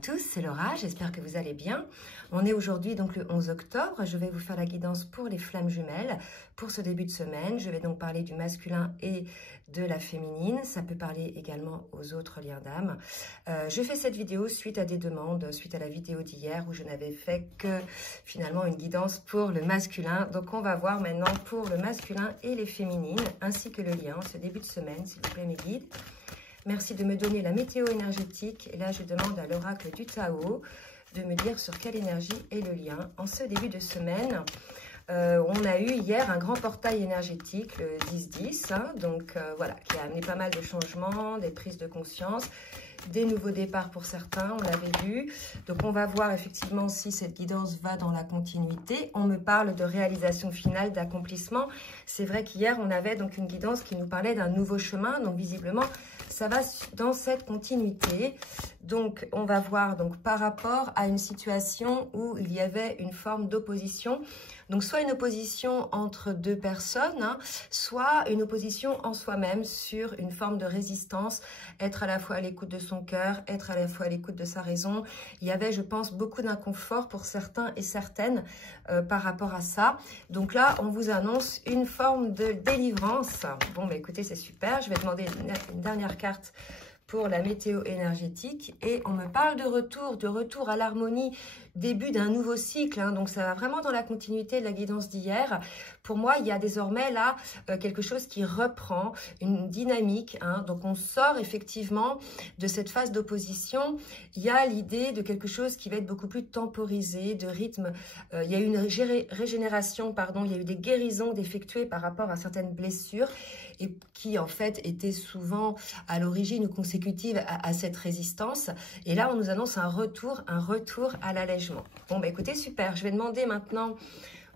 tous, c'est Laura, j'espère que vous allez bien. On est aujourd'hui donc le 11 octobre, je vais vous faire la guidance pour les flammes jumelles. Pour ce début de semaine, je vais donc parler du masculin et de la féminine. Ça peut parler également aux autres liens d'âme. Je fais cette vidéo suite à des demandes, suite à la vidéo d'hier où je n'avais fait que finalement une guidance pour le masculin. Donc on va voir maintenant pour le masculin et les féminines, ainsi que le lien, ce début de semaine, s'il vous plaît mes guides. Merci de me donner la météo énergétique. Et là, je demande à l'oracle du Tao de me dire sur quelle énergie est le lien. En ce début de semaine, on a eu hier un grand portail énergétique, le 10-10, hein, donc voilà, qui a amené pas mal de changements, des prises de conscience, des nouveaux départs pour certains, on l'avait vu. Donc on va voir effectivement si cette guidance va dans la continuité. On me parle de réalisation finale, d'accomplissement. C'est vrai qu'hier, on avait donc une guidance qui nous parlait d'un nouveau chemin, donc visiblement, ça va dans cette continuité. Donc, on va voir donc par rapport à une situation où il y avait une forme d'opposition. Donc, soit une opposition entre deux personnes, hein, soit une opposition en soi-même sur une forme de résistance, être à la fois à l'écoute de son cœur, être à la fois à l'écoute de sa raison. Il y avait, je pense, beaucoup d'inconfort pour certains et certaines par rapport à ça. Donc là, on vous annonce une forme de délivrance. Bon, bah écoutez, c'est super. Je vais demander une dernière carte pour la météo énergétique et on me parle de retour à l'harmonie, début d'un nouveau cycle, hein, donc ça va vraiment dans la continuité de la guidance d'hier. Pour moi, il y a désormais là quelque chose qui reprend une dynamique, hein, donc on sort effectivement de cette phase d'opposition. Il y a l'idée de quelque chose qui va être beaucoup plus temporisé, de rythme. Il y a eu une régénération, pardon, il y a eu des guérisons d'effectuer par rapport à certaines blessures et qui en fait étaient souvent à l'origine ou consécutives à cette résistance. Et là, on nous annonce un retour à l'allègement. Bon, bah écoutez, super. Je vais demander maintenant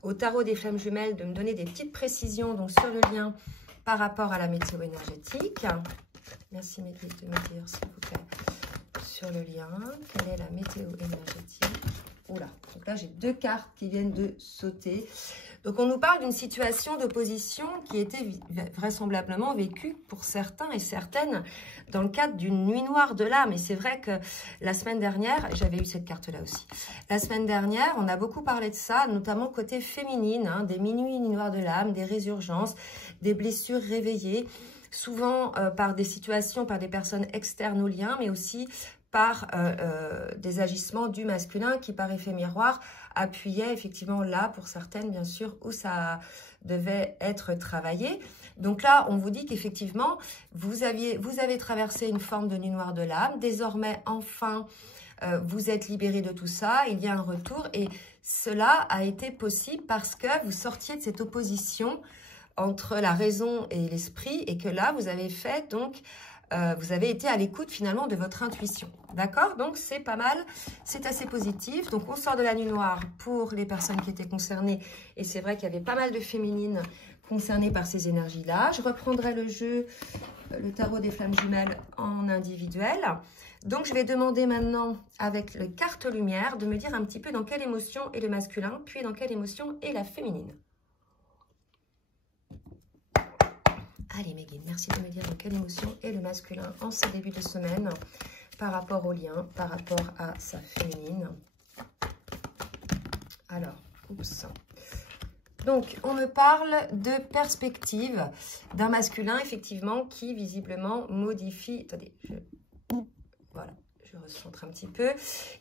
au tarot des flammes jumelles de me donner des petites précisions donc sur le lien par rapport à la météo énergétique. Merci mes guides de me dire, s'il vous plaît, sur le lien. Quelle est la météo énergétique? Oula, donc là, j'ai deux cartes qui viennent de sauter. Donc, on nous parle d'une situation d'opposition qui était vraisemblablement vécue pour certains et certaines dans le cadre d'une nuit noire de l'âme. Et c'est vrai que la semaine dernière, j'avais eu cette carte-là aussi. La semaine dernière, on a beaucoup parlé de ça, notamment côté féminine, hein, des minuits noires de l'âme, des résurgences, des blessures réveillées, souvent par des situations, par des personnes externes au lien, mais aussi par des agissements du masculin qui, par effet miroir, appuyaient effectivement là, pour certaines, bien sûr, où ça devait être travaillé. Donc là, on vous dit qu'effectivement, vous avez traversé une forme de nuit noire de l'âme. Désormais, enfin, vous êtes libéré de tout ça. Il y a un retour et cela a été possible parce que vous sortiez de cette opposition entre la raison et l'esprit et que là, vous avez fait donc... vous avez été à l'écoute finalement de votre intuition. D'accord? Donc, c'est pas mal. C'est assez positif. Donc, on sort de la nuit noire pour les personnes qui étaient concernées. Et c'est vrai qu'il y avait pas mal de féminines concernées par ces énergies-là. Je reprendrai le jeu, le tarot des flammes jumelles en individuel. Donc, je vais demander maintenant, avec le carte lumière, de me dire un petit peu dans quelle émotion est le masculin, puis dans quelle émotion est la féminine. Allez mes guides, merci de me dire dans quelle émotion est le masculin en ce début de semaine par rapport au lien, par rapport à sa féminine. Alors, oups. Donc, on me parle de perspective d'un masculin, effectivement, qui visiblement modifie... Attendez, voilà. Je recentre un petit peu,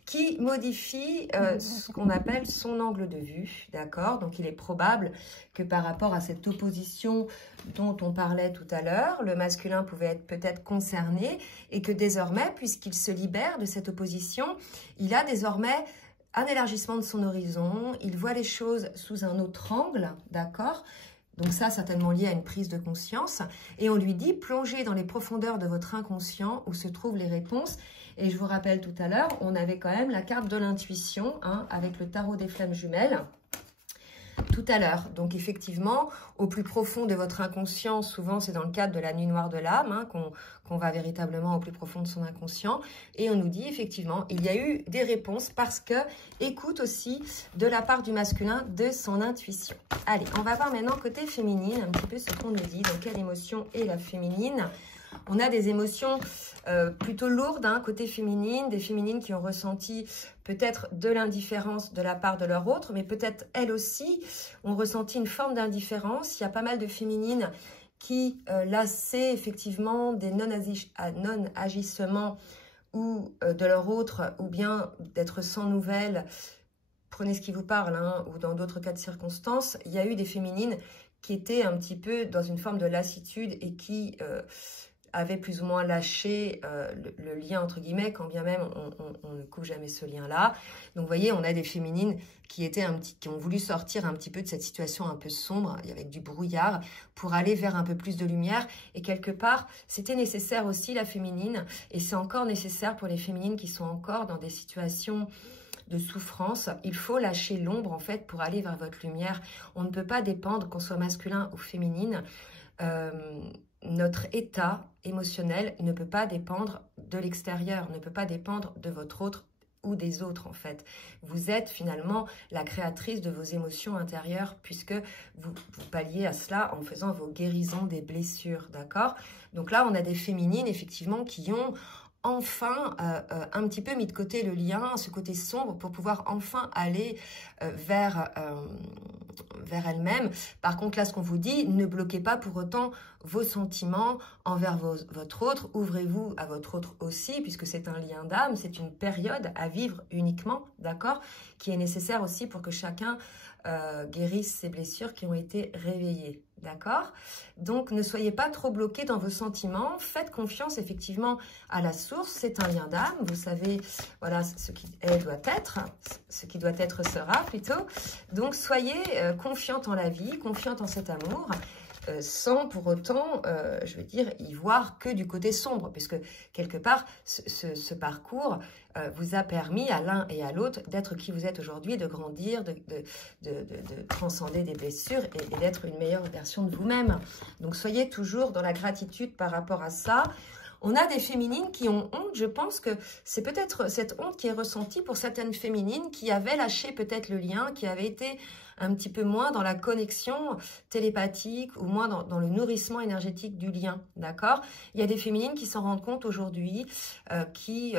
qui modifie ce qu'on appelle son angle de vue, d'accord? Donc, il est probable que par rapport à cette opposition dont on parlait tout à l'heure, le masculin pouvait être peut-être concerné et que désormais, puisqu'il se libère de cette opposition, il a désormais un élargissement de son horizon, il voit les choses sous un autre angle, d'accord? Donc ça, certainement lié à une prise de conscience. Et on lui dit, plongez dans les profondeurs de votre inconscient où se trouvent les réponses. Et je vous rappelle tout à l'heure, on avait quand même la carte de l'intuition, hein, avec le tarot des flammes jumelles tout à l'heure. Donc effectivement, au plus profond de votre inconscient, souvent c'est dans le cadre de la nuit noire de l'âme, hein, qu'on va véritablement au plus profond de son inconscient. Et on nous dit effectivement, il y a eu des réponses parce que écoute aussi de la part du masculin de son intuition. Allez, on va voir maintenant côté féminine, un petit peu ce qu'on nous dit, dans quelle émotion est la féminine. On a des émotions plutôt lourdes, hein, côté féminine, des féminines qui ont ressenti peut-être de l'indifférence de la part de leur autre, mais peut-être elles aussi ont ressenti une forme d'indifférence. Il y a pas mal de féminines qui, lassées effectivement des non-agissements ou de leur autre, ou bien d'être sans nouvelles, prenez ce qui vous parle, hein, ou dans d'autres cas de circonstances, il y a eu des féminines qui étaient un petit peu dans une forme de lassitude et qui avaient plus ou moins lâché le lien, entre guillemets, quand bien même on ne coupe jamais ce lien-là. Donc, vous voyez, on a des féminines qui ont voulu sortir un petit peu de cette situation un peu sombre, avec du brouillard, pour aller vers un peu plus de lumière. Et quelque part, c'était nécessaire aussi, la féminine, et c'est encore nécessaire pour les féminines qui sont encore dans des situations de souffrance. Il faut lâcher l'ombre, en fait, pour aller vers votre lumière. On ne peut pas dépendre, qu'on soit masculin ou féminine. Notre état émotionnel ne peut pas dépendre de l'extérieur, ne peut pas dépendre de votre autre ou des autres, en fait. Vous êtes finalement la créatrice de vos émotions intérieures, puisque vous palliez à cela en faisant vos guérisons des blessures, d'accord? Donc là, on a des féminines, effectivement, qui ont enfin un petit peu mis de côté le lien, ce côté sombre, pour pouvoir enfin aller vers elle-même. Par contre, là, ce qu'on vous dit, ne bloquez pas pour autant vos sentiments envers votre autre. Ouvrez-vous à votre autre aussi, puisque c'est un lien d'âme, c'est une période à vivre uniquement, d'accord, qui est nécessaire aussi pour que chacun guérisse ses blessures qui ont été réveillées. D'accord? Donc, ne soyez pas trop bloqués dans vos sentiments. Faites confiance, effectivement, à la source. C'est un lien d'âme. Vous savez, voilà, ce qui doit être. Ce qui doit être sera, plutôt. Donc, soyez confiante en la vie, confiante en cet amour, sans pour autant, je veux dire, y voir que du côté sombre. Puisque, quelque part, ce parcours vous a permis à l'un et à l'autre d'être qui vous êtes aujourd'hui, de grandir, de transcender des blessures et d'être une meilleure version de vous-même. Donc, soyez toujours dans la gratitude par rapport à ça. On a des féminines qui ont honte. Je pense que c'est peut-être cette honte qui est ressentie pour certaines féminines qui avaient lâché peut-être le lien, qui avaient été un petit peu moins dans la connexion télépathique ou moins dans le nourrissement énergétique du lien, d'accord? Il y a des féminines qui s'en rendent compte aujourd'hui, qui,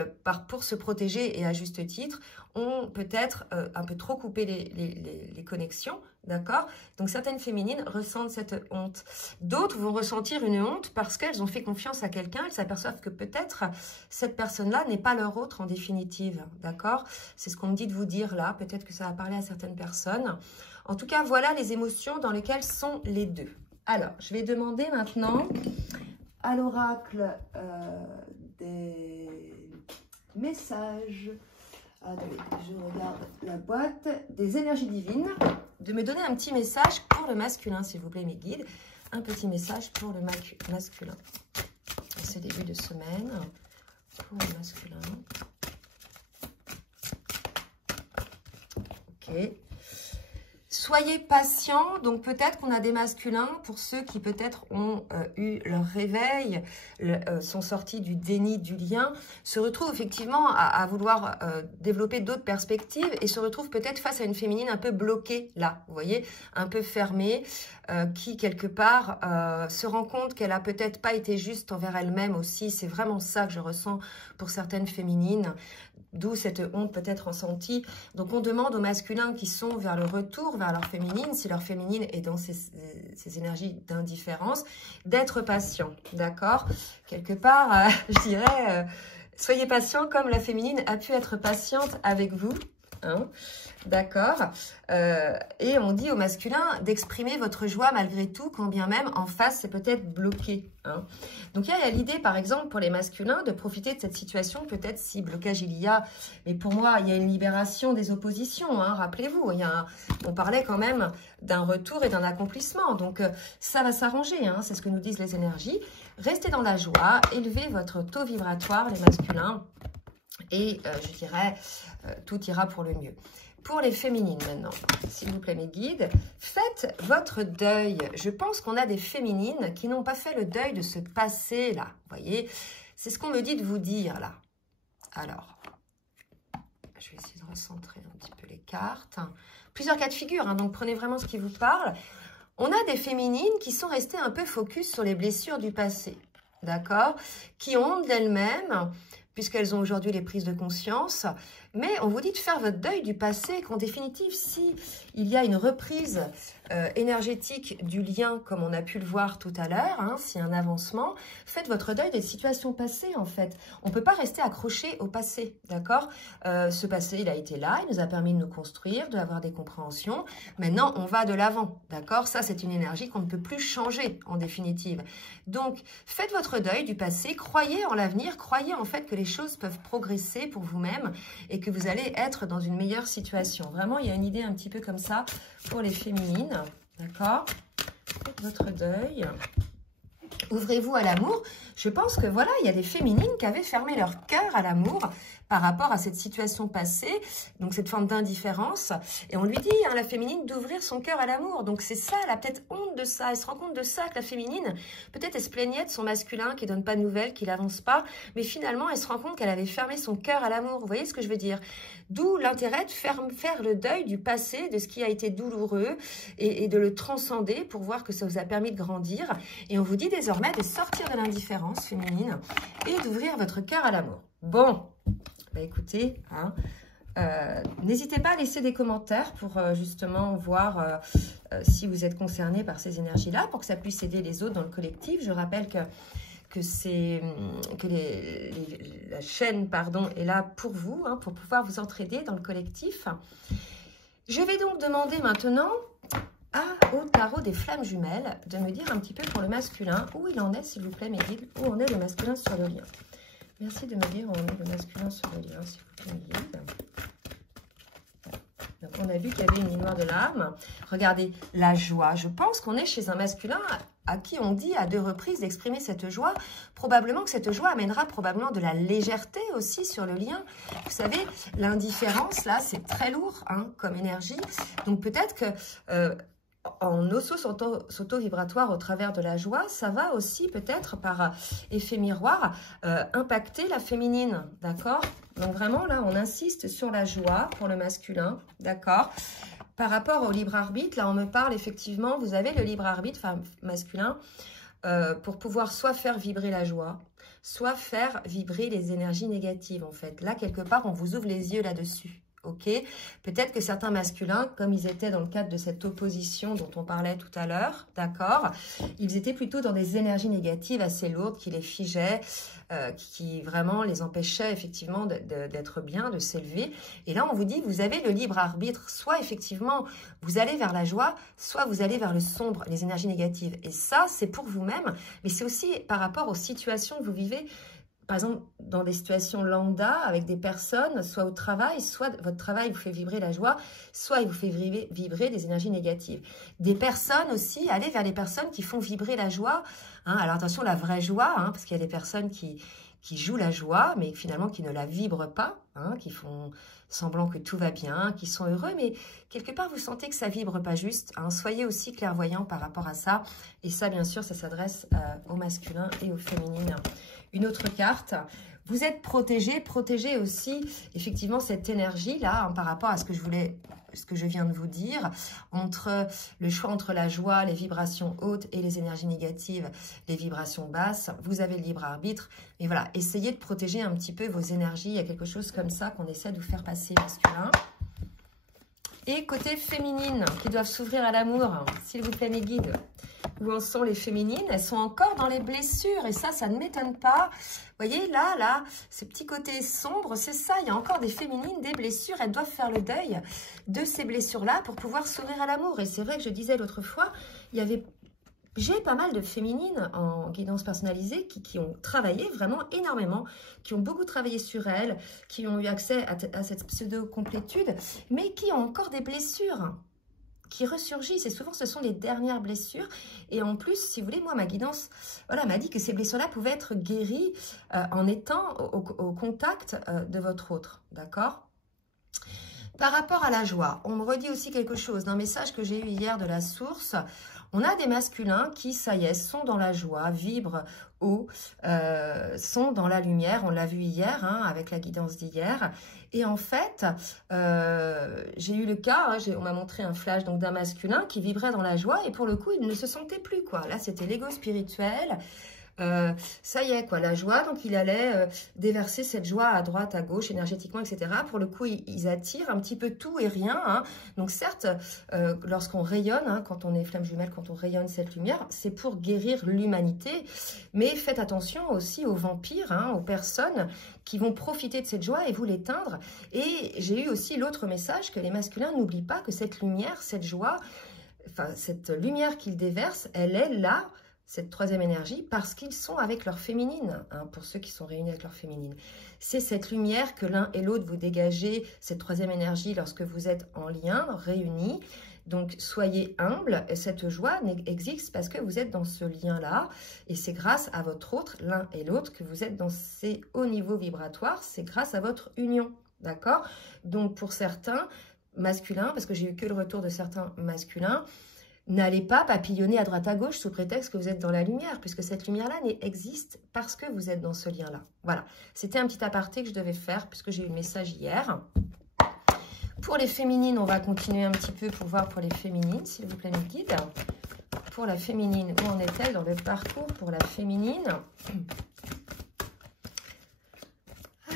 pour se protéger et à juste titre, ont peut-être un peu trop coupé les connexions, d'accord? Donc, certaines féminines ressentent cette honte. D'autres vont ressentir une honte parce qu'elles ont fait confiance à quelqu'un, elles s'aperçoivent que peut-être cette personne-là n'est pas leur autre en définitive, d'accord? C'est ce qu'on me dit de vous dire là, peut-être que ça va parler à certaines personnes. En tout cas, voilà les émotions dans lesquelles sont les deux. Alors, je vais demander maintenant à l'oracle des messages. Attendez, je regarde la boîte des énergies divines, de me donner un petit message pour le masculin, s'il vous plaît, mes guides. Un petit message pour le masculin. C'est début de semaine pour le masculin. Ok. Soyez patients, donc peut-être qu'on a des masculins, pour ceux qui peut-être ont eu leur réveil, sont sortis du déni du lien, se retrouvent effectivement à vouloir développer d'autres perspectives et se retrouvent peut-être face à une féminine un peu bloquée là, vous voyez, un peu fermée, qui quelque part se rend compte qu'elle a peut-être pas été juste envers elle-même aussi. C'est vraiment ça que je ressens pour certaines féminines. D'où cette honte peut-être ressentie. Donc, on demande aux masculins qui sont vers le retour, vers leur féminine, si leur féminine est dans ces énergies d'indifférence, d'être patient, d'accord? Quelque part, je dirais, soyez patient comme la féminine a pu être patiente avec vous. Hein, d'accord, et on dit au masculin d'exprimer votre joie malgré tout, quand bien même en face c'est peut-être bloqué. Hein. Donc il y a l'idée par exemple pour les masculins de profiter de cette situation, peut-être si blocage il y a, mais pour moi il y a une libération des oppositions, hein, rappelez-vous, on parlait quand même d'un retour et d'un accomplissement, donc ça va s'arranger, hein, c'est ce que nous disent les énergies. Restez dans la joie, élevez votre taux vibratoire les masculins, et je dirais, tout ira pour le mieux. Pour les féminines maintenant, s'il vous plaît mes guides, faites votre deuil. Je pense qu'on a des féminines qui n'ont pas fait le deuil de ce passé là. Vous voyez, c'est ce qu'on me dit de vous dire là. Alors, je vais essayer de recentrer un petit peu les cartes. Plusieurs cas de figure, hein, donc prenez vraiment ce qui vous parle. On a des féminines qui sont restées un peu focus sur les blessures du passé. d'accord, qui ont honte d'elles-mêmes, puisqu'elles ont aujourd'hui les prises de conscience. Mais on vous dit de faire votre deuil du passé, qu'en définitive, si il y a une reprise énergétique du lien, comme on a pu le voir tout à l'heure, hein, s'il y a un avancement, faites votre deuil des situations passées, en fait. On ne peut pas rester accroché au passé, d'accord? Ce passé, il a été là, il nous a permis de nous construire, d'avoir des compréhensions. Maintenant, on va de l'avant, d'accord? Ça, c'est une énergie qu'on ne peut plus changer, en définitive. Donc, faites votre deuil du passé, croyez en l'avenir, croyez en fait que les choses peuvent progresser pour vous-même et que vous allez être dans une meilleure situation. Vraiment, il y a une idée un petit peu comme ça pour les féminines, d'accord? Faites votre deuil. Ouvrez-vous à l'amour. Je pense que voilà, il y a des féminines qui avaient fermé leur cœur à l'amour par rapport à cette situation passée, donc cette forme d'indifférence. Et on lui dit, hein, la féminine, d'ouvrir son cœur à l'amour. Donc c'est ça, elle a peut-être honte de ça. Elle se rend compte de ça, que la féminine, peut-être elle se plaignait de son masculin qui donne pas de nouvelles, qui n'avance pas. Mais finalement, elle se rend compte qu'elle avait fermé son cœur à l'amour. Vous voyez ce que je veux dire? D'où l'intérêt de faire le deuil du passé, de ce qui a été douloureux et de le transcender pour voir que ça vous a permis de grandir. Et on vous dit désormais de sortir de l'indifférence féminine et d'ouvrir votre cœur à l'amour. Bon, bah écoutez, hein, n'hésitez pas à laisser des commentaires pour justement voir si vous êtes concerné par ces énergies-là, pour que ça puisse aider les autres dans le collectif. Je rappelle que la chaîne est là pour vous, hein, pour pouvoir vous entraider dans le collectif. Je vais donc demander maintenant au tarot des flammes jumelles de me dire un petit peu pour le masculin où il en est, s'il vous plaît, mes guides, où en est le masculin sur le lien. Merci de me dire où en est le masculin sur le lien, s'il vous plaît, mes guides. Donc, on a vu qu'il y avait une ligne noire de l'âme. Regardez, la joie. Je pense qu'on est chez un masculin à qui on dit à 2 reprises d'exprimer cette joie. Probablement que cette joie amènera probablement de la légèreté aussi sur le lien. Vous savez, l'indifférence, là, c'est très lourd, hein, comme énergie. Donc, peut-être que... en auto-vibratoire au travers de la joie, ça va aussi peut-être par effet miroir impacter la féminine, d'accord? Donc vraiment là, on insiste sur la joie pour le masculin, d'accord? Par rapport au libre arbitre, là on me parle effectivement, vous avez le libre arbitre masculin pour pouvoir soit faire vibrer la joie, soit faire vibrer les énergies négatives en fait. Là quelque part, on vous ouvre les yeux là-dessus. Ok, peut-être que certains masculins, comme ils étaient dans le cadre de cette opposition dont on parlait tout à l'heure, d'accord, ils étaient plutôt dans des énergies négatives assez lourdes qui les figeaient, qui vraiment les empêchaient effectivement d'être bien, de s'élever. Et là, on vous dit, vous avez le libre arbitre, soit effectivement vous allez vers la joie, soit vous allez vers le sombre, les énergies négatives. Et ça, c'est pour vous-même, mais c'est aussi par rapport aux situations que vous vivez. Par exemple, dans des situations lambda avec des personnes, soit au travail, soit votre travail vous fait vibrer la joie, soit il vous fait vibrer des énergies négatives. Des personnes aussi, allez vers les personnes qui font vibrer la joie. Hein, alors attention, la vraie joie, hein, parce qu'il y a des personnes qui jouent la joie, mais finalement qui ne la vibrent pas, hein, qui font semblant que tout va bien, qui sont heureux, mais quelque part vous sentez que ça vibre pas juste. Hein, soyez aussi clairvoyants par rapport à ça. Et ça, bien sûr, ça s'adresse au masculin et au féminin. Une autre carte, vous êtes protégé, protégez aussi effectivement cette énergie-là, hein, par rapport à ce que je viens de vous dire, entre le choix entre la joie, les vibrations hautes et les énergies négatives, les vibrations basses. Vous avez le libre arbitre. Mais voilà, essayez de protéger un petit peu vos énergies. Il y a quelque chose comme ça qu'on essaie de vous faire passer masculin. Et côté féminine, qui doivent s'ouvrir à l'amour, s'il vous plaît mes guides. Où en sont les féminines? Elles sont encore dans les blessures et ça ne m'étonne pas. Vous voyez, là, ce petit côté sombre, c'est ça. Il y a encore des féminines, des blessures. Elles doivent faire le deuil de ces blessures-là pour pouvoir s'ouvrir à l'amour. Et c'est vrai que je disais l'autre fois, j'ai pas mal de féminines en guidance personnalisée qui ont travaillé vraiment énormément, qui ont beaucoup travaillé sur elles, qui ont eu accès à cette pseudo-complétude, mais qui ont encore des blessures qui ressurgissent. Et souvent, ce sont les dernières blessures. Et en plus, si vous voulez, moi, ma guidance m'a dit que ces blessures-là pouvaient être guéries en étant au contact de votre autre. D'accord ? Par rapport à la joie, on me redit aussi quelque chose d'un message que j'ai eu hier de la source. On a des masculins qui, ça y est, sont dans la joie, vibrent haut, sont dans la lumière. On l'a vu hier, hein, avec la guidance d'hier. Et en fait, j'ai eu le cas, hein, on m'a montré un flash d'un masculin qui vibrait dans la joie. Et pour le coup, il ne se sentait plus, quoi. Là, c'était l'ego spirituel. Ça y est, quoi, la joie. Donc, il allait déverser cette joie à droite, à gauche, énergétiquement, etc. Pour le coup, ils attirent un petit peu tout et rien. Hein. Donc, certes, lorsqu'on rayonne, hein, quand on est flamme jumelle, quand on rayonne cette lumière, c'est pour guérir l'humanité. Mais faites attention aussi aux vampires, hein, aux personnes qui vont profiter de cette joie et vous l'éteindre. Et j'ai eu aussi l'autre message que les masculins n'oublient pas que cette lumière, cette joie, enfin, cette lumière qu'ils déversent, elle est là, cette troisième énergie, parce qu'ils sont avec leur féminine, hein, pour ceux qui sont réunis avec leur féminine. C'est cette lumière que l'un et l'autre vous dégagez, cette troisième énergie, lorsque vous êtes en lien, réunis. Donc, soyez humbles, et cette joie existe parce que vous êtes dans ce lien-là, et c'est grâce à votre autre, l'un et l'autre, que vous êtes dans ces hauts niveaux vibratoires, c'est grâce à votre union, d'accord? Donc, pour certains masculins, parce que j'ai eu que le retour de certains masculins, n'allez pas papillonner à droite à gauche sous prétexte que vous êtes dans la lumière, puisque cette lumière-là existe parce que vous êtes dans ce lien-là. Voilà, c'était un petit aparté que je devais faire, puisque j'ai eu le message hier. Pour les féminines, on va continuer un petit peu pour voir pour les féminines, s'il vous plaît, mes guides. Pour la féminine, où en est-elle dans le parcours pour la féminine?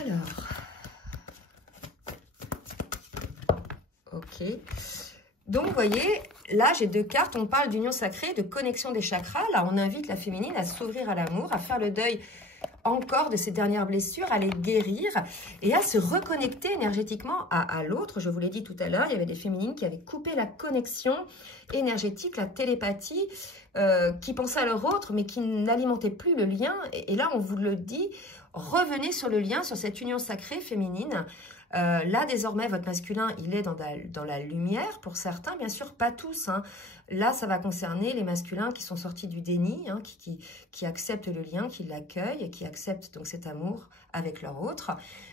Alors, ok. Donc, vous voyez, là, j'ai deux cartes. On parle d'union sacrée, de connexion des chakras. Là, on invite la féminine à s'ouvrir à l'amour, à faire le deuil encore de ses dernières blessures, à les guérir et à se reconnecter énergétiquement à l'autre. Je vous l'ai dit tout à l'heure, il y avait des féminines qui avaient coupé la connexion énergétique, la télépathie, qui pensaient à leur autre, mais qui n'alimentaient plus le lien. Et là, on vous le dit, revenez sur le lien, sur cette union sacrée féminine. Là, désormais, votre masculin, il est dans la lumière pour certains, bien sûr, pas tous. Hein. Là, ça va concerner les masculins qui sont sortis du déni, hein, qui acceptent le lien, qui l'accueillent et qui acceptent donc cet amour avec leur autre.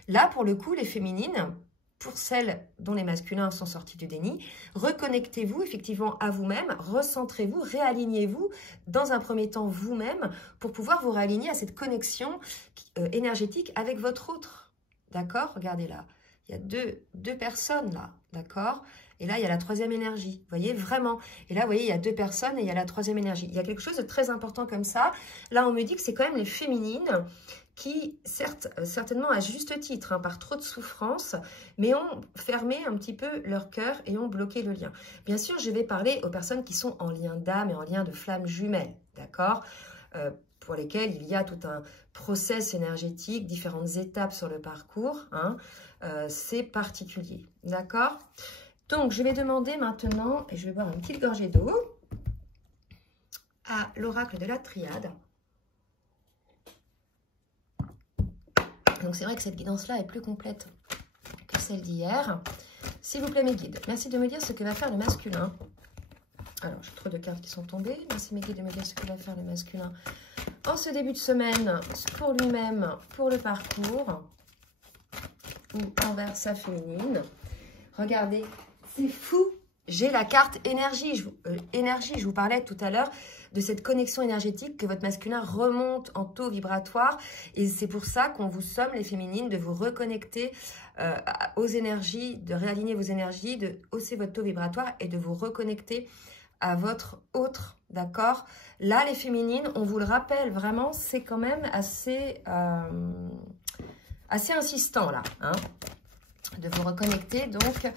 Là, pour le coup, les féminines, pour celles dont les masculins sont sortis du déni, reconnectez-vous effectivement à vous-même, recentrez-vous, réalignez-vous dans un premier temps vous-même pour pouvoir vous réaligner à cette connexion énergétique avec votre autre. D'accord? Regardez là. Il y a deux personnes là, d'accord? Et là, il y a la troisième énergie, vous voyez, vraiment. Et là, vous voyez, il y a deux personnes et il y a la troisième énergie. Il y a quelque chose de très important comme ça. Là, on me dit que c'est quand même les féminines qui, certes, certainement à juste titre, hein, par trop de souffrance, mais ont fermé un petit peu leur cœur et ont bloqué le lien. Bien sûr, je vais parler aux personnes qui sont en lien d'âme et en lien de flamme jumelle, d'accord? Pour lesquelles il y a tout un process énergétique, différentes étapes sur le parcours, hein, c'est particulier, d'accord? Donc, je vais demander maintenant, et je vais boire une petite gorgée d'eau, à l'oracle de la triade. Donc, c'est vrai que cette guidance-là est plus complète que celle d'hier. S'il vous plaît, mes guides, merci de me dire ce que va faire le masculin. Alors, j'ai trop de cartes qui sont tombées. Merci, mes guides, de me dire ce que va faire le masculin en ce début de semaine, pour lui-même, pour le parcours, ou envers sa féminine. Regardez, c'est fou. J'ai la carte énergie. Je vous parlais tout à l'heure de cette connexion énergétique que votre masculin remonte en taux vibratoire. Et c'est pour ça qu'on vous somme, les féminines, de vous reconnecter aux énergies, de réaligner vos énergies, de hausser votre taux vibratoire et de vous reconnecter à votre autre, d'accord? Là, les féminines, on vous le rappelle, vraiment, c'est quand même assez insistant, là, hein, de vous reconnecter, donc,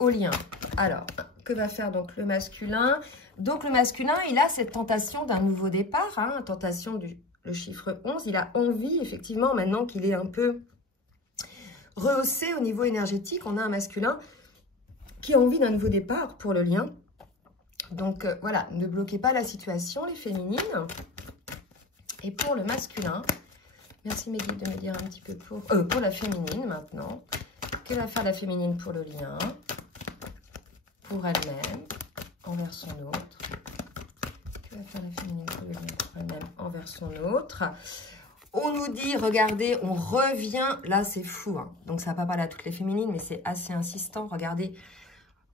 au lien. Alors, que va faire donc le masculin? Donc, le masculin, il a cette tentation d'un nouveau départ, hein, tentation le chiffre 11. Il a envie, effectivement, maintenant qu'il est un peu rehaussé au niveau énergétique, on a un masculin qui a envie d'un nouveau départ pour le lien. Donc, voilà, ne bloquez pas la situation, les féminines. Et pour le masculin, merci mes guides de me dire un petit peu pour la féminine maintenant. Que va faire la féminine pour le lien? Pour elle-même, envers son autre. Que va faire la féminine pour le lien? Pour elle-même, envers son autre. On nous dit, regardez, on revient. Là, c'est fou, hein. Donc, ça ne va pas parler à toutes les féminines, mais c'est assez insistant. Regardez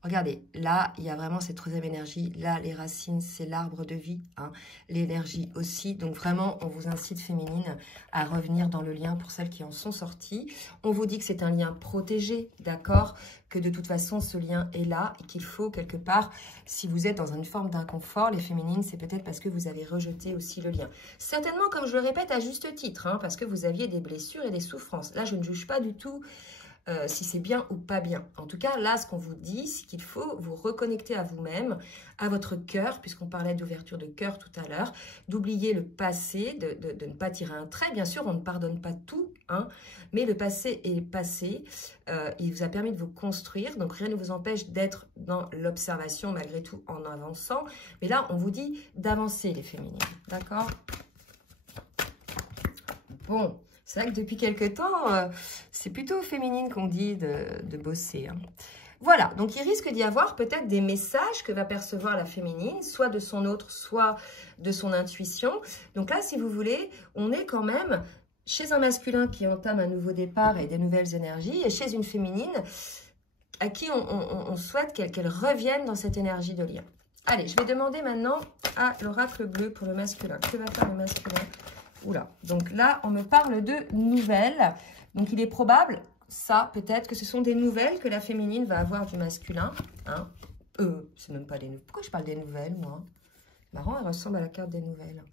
Regardez, là, il y a vraiment cette troisième énergie. Là, les racines, c'est l'arbre de vie, hein, l'énergie aussi. Donc, vraiment, on vous incite, féminine, à revenir dans le lien pour celles qui en sont sorties. On vous dit que c'est un lien protégé, d'accord? Que de toute façon, ce lien est là et qu'il faut, quelque part, si vous êtes dans une forme d'inconfort, les féminines, c'est peut-être parce que vous avez rejeté aussi le lien. Certainement, comme je le répète, à juste titre, hein, parce que vous aviez des blessures et des souffrances. Là, je ne juge pas du tout si c'est bien ou pas bien. En tout cas, là, ce qu'on vous dit, c'est qu'il faut vous reconnecter à vous-même, à votre cœur, puisqu'on parlait d'ouverture de cœur tout à l'heure, d'oublier le passé, de ne pas tirer un trait. Bien sûr, on ne pardonne pas tout, hein, mais le passé est passé. Il vous a permis de vous construire, donc rien ne vous empêche d'être dans l'observation, malgré tout, en avançant. Mais là, on vous dit d'avancer, les féminines, d'accord? Bon. C'est vrai que depuis quelques temps, c'est plutôt féminine qu'on dit de bosser. Hein. Voilà, donc il risque d'y avoir peut-être des messages que va percevoir la féminine, soit de son autre, soit de son intuition. Donc là, si vous voulez, on est quand même chez un masculin qui entame un nouveau départ et des nouvelles énergies, et chez une féminine à qui on souhaite qu'elle revienne dans cette énergie de lien. Allez, je vais demander maintenant à l'oracle bleu pour le masculin. Que va faire le masculin ? Oula, donc là, on me parle de nouvelles. Donc, il est probable, ça, peut-être, que ce sont des nouvelles que la féminine va avoir du masculin. Hein. C'est même pas des nouvelles. Pourquoi je parle des nouvelles, moi? Marrant, elle ressemble à la carte des nouvelles.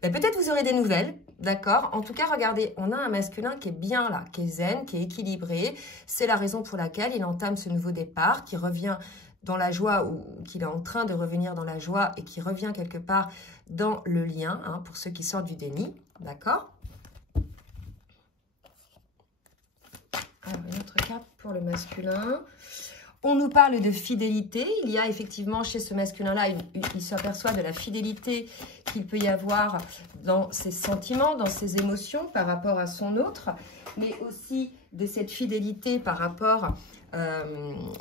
Ben, peut-être vous aurez des nouvelles, d'accord? En tout cas, regardez, on a un masculin qui est bien là, qui est zen, qui est équilibré. C'est la raison pour laquelle il entame ce nouveau départ, qui revient dans la joie, ou qu'il est en train de revenir dans la joie et qui revient quelque part dans le lien, hein, pour ceux qui sortent du déni, d'accord? Alors, une autre carte pour le masculin. On nous parle de fidélité. Il y a effectivement chez ce masculin-là, il s'aperçoit de la fidélité qu'il peut y avoir dans ses sentiments, dans ses émotions par rapport à son autre, mais aussi de cette fidélité par rapport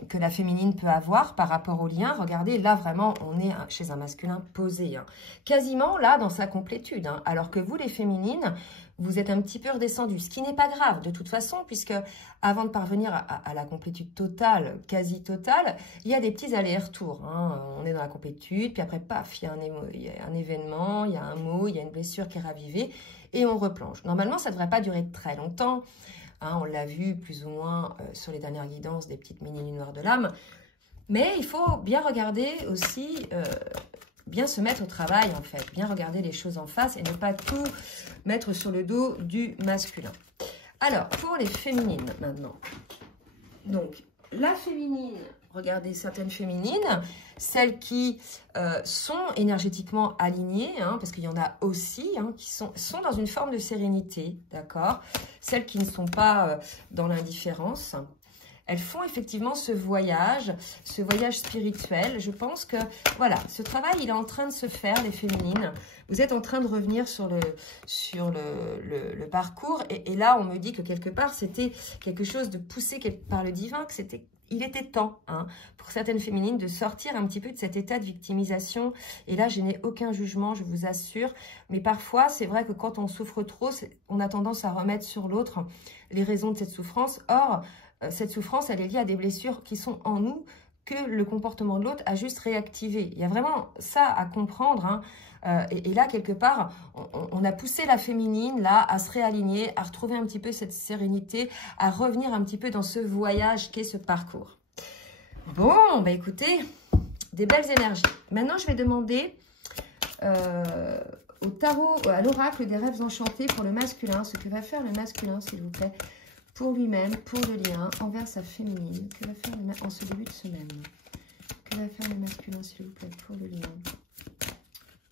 que la féminine peut avoir par rapport au lien. Regardez, là vraiment, on est chez un masculin posé. Hein. Quasiment là, dans sa complétude. Hein. Alors que vous, les féminines, vous êtes un petit peu redescendu, ce qui n'est pas grave de toute façon, puisque avant de parvenir à la complétude totale, quasi totale, il y a des petits allers-retours. Hein. On est dans la complétude, puis après, paf, il y a un événement, il y a un mot, il y a une blessure qui est ravivée, et on replonge. Normalement, ça ne devrait pas durer très longtemps. Hein, on l'a vu plus ou moins sur les dernières guidances des petites mini-lunes noires de l'âme. Mais il faut bien regarder aussi, bien se mettre au travail en fait. Bien regarder les choses en face et ne pas tout mettre sur le dos du masculin. Alors, pour les féminines maintenant. Donc, la féminine, regardez certaines féminines, celles qui sont énergétiquement alignées, hein, parce qu'il y en a aussi hein, qui sont dans une forme de sérénité, d'accord? Celles qui ne sont pas dans l'indifférence. Elles font effectivement ce voyage spirituel. Je pense que, voilà, ce travail, il est en train de se faire, les féminines. Vous êtes en train de revenir sur le parcours. Et là, on me dit que quelque part, c'était quelque chose de poussé par le divin, que il était temps, hein, pour certaines féminines, de sortir un petit peu de cet état de victimisation. Et là, je n'ai aucun jugement, je vous assure. Mais parfois, c'est vrai que quand on souffre trop, on a tendance à remettre sur l'autre les raisons de cette souffrance. Or, cette souffrance, elle est liée à des blessures qui sont en nous, que le comportement de l'autre a juste réactivé. Il y a vraiment ça à comprendre. Hein. Et là, quelque part, on a poussé la féminine là à se réaligner, à retrouver un petit peu cette sérénité, à revenir un petit peu dans ce voyage qu'est ce parcours. Bon, bah écoutez, des belles énergies. Maintenant, je vais demander au tarot, à l'oracle des rêves enchantés pour le masculin, ce que va faire le masculin, s'il vous plaît, pour lui-même, pour le lien, envers sa féminine. Que va faire en ce début de semaine? Que va faire le masculin, s'il vous plaît, pour le lien,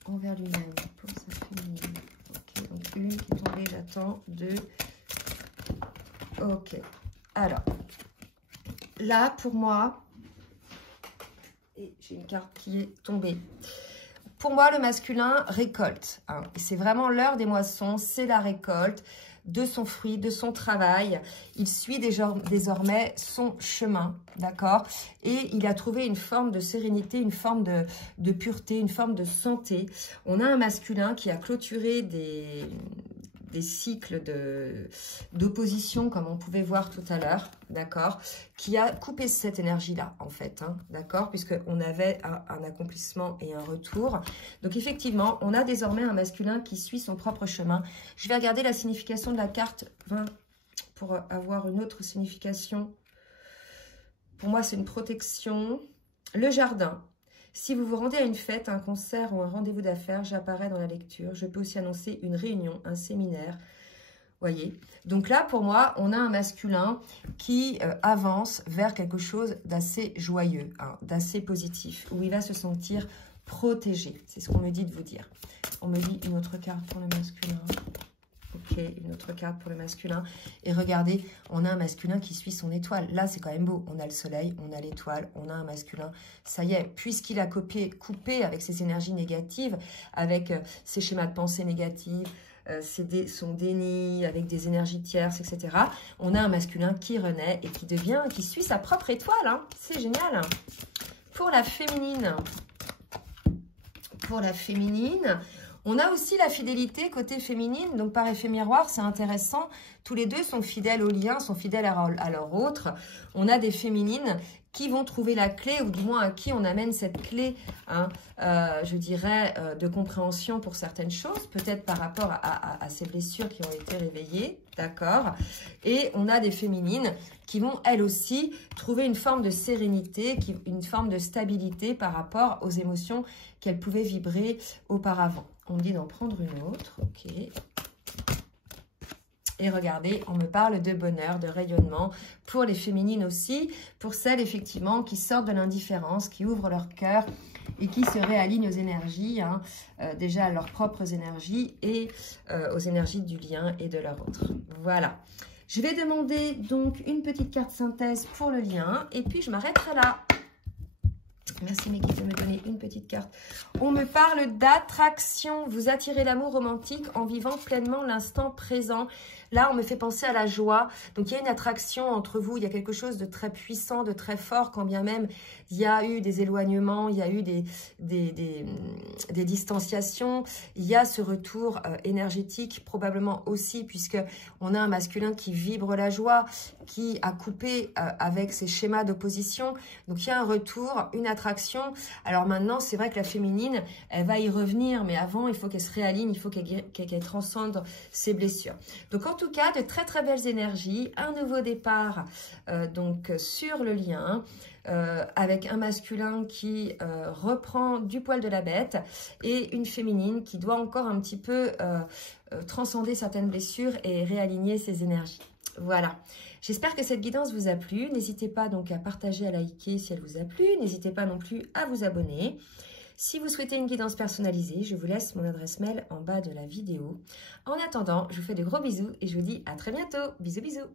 envers lui-même, pour sa féminine? Ok, donc une qui est tombée, j'attends, deux. Ok, alors, là, pour moi, et j'ai une carte qui est tombée. Pour moi, le masculin récolte. Hein. C'est vraiment l'heure des moissons, c'est la récolte de son fruit, de son travail. Il suit désormais son chemin, d'accord? Et il a trouvé une forme de sérénité, une forme de pureté, une forme de santé. On a un masculin qui a clôturé des cycles d'opposition, comme on pouvait voir tout à l'heure, d'accord, qui a coupé cette énergie-là, en fait, hein, d'accord, puisqu'on avait un accomplissement et un retour. Donc, effectivement, on a désormais un masculin qui suit son propre chemin. Je vais regarder la signification de la carte 20 pour avoir une autre signification. Pour moi, c'est une protection. Le jardin. Si vous vous rendez à une fête, un concert ou un rendez-vous d'affaires, j'apparais dans la lecture. Je peux aussi annoncer une réunion, un séminaire. Voyez. Donc là, pour moi, on a un masculin qui avance vers quelque chose d'assez joyeux, hein, d'assez positif, où il va se sentir protégé. C'est ce qu'on me dit de vous dire. On me dit une autre carte pour le masculin. Ok, une autre carte pour le masculin. Et regardez, on a un masculin qui suit son étoile. Là, c'est quand même beau. On a le soleil, on a l'étoile, on a un masculin. Ça y est, puisqu'il a coupé avec ses énergies négatives, avec ses schémas de pensée négatifs, son déni, avec des énergies tierces, etc. On a un masculin qui renaît et qui suit sa propre étoile. Hein. C'est génial. Pour la féminine, on a aussi la fidélité côté féminine, donc par effet miroir, c'est intéressant. Tous les deux sont fidèles au lien, sont fidèles à leur autre. On a des féminines qui vont trouver la clé, ou du moins à qui on amène cette clé, hein, je dirais, de compréhension pour certaines choses, peut-être par rapport à ces blessures qui ont été réveillées, d'accord. Et on a des féminines qui vont, elles aussi, trouver une forme de sérénité, une forme de stabilité par rapport aux émotions qu'elles pouvaient vibrer auparavant. On me dit d'en prendre une autre, ok. Et regardez, on me parle de bonheur, de rayonnement pour les féminines aussi, pour celles effectivement qui sortent de l'indifférence, qui ouvrent leur cœur et qui se réalignent aux énergies, hein, déjà à leurs propres énergies et aux énergies du lien et de leur autre. Voilà. Je vais demander donc une petite carte synthèse pour le lien et puis je m'arrêterai là. Merci mes guides de me donner une petite carte. On me parle d'attraction. Vous attirez l'amour romantique en vivant pleinement l'instant présent. Là, on me fait penser à la joie. Donc, il y a une attraction entre vous. Il y a quelque chose de très puissant, de très fort, quand bien même il y a eu des éloignements, il y a eu des distanciations. Il y a ce retour énergétique probablement aussi, puisqu'on a un masculin qui vibre la joie, qui a coupé avec ses schémas d'opposition. Donc, il y a un retour, une attraction. Alors maintenant, c'est vrai que la féminine, elle va y revenir, mais avant, il faut qu'elle se réaligne, il faut qu'elle transcende ses blessures. Donc, en tout cas, de très très belles énergies, un nouveau départ donc sur le lien, avec un masculin qui reprend du poil de la bête et une féminine qui doit encore un petit peu transcender certaines blessures et réaligner ses énergies. Voilà, j'espère que cette guidance vous a plu. N'hésitez pas donc à partager, à liker si elle vous a plu. N'hésitez pas non plus à vous abonner. Si vous souhaitez une guidance personnalisée, je vous laisse mon adresse mail en bas de la vidéo. En attendant, je vous fais de gros bisous et je vous dis à très bientôt. Bisous, bisous.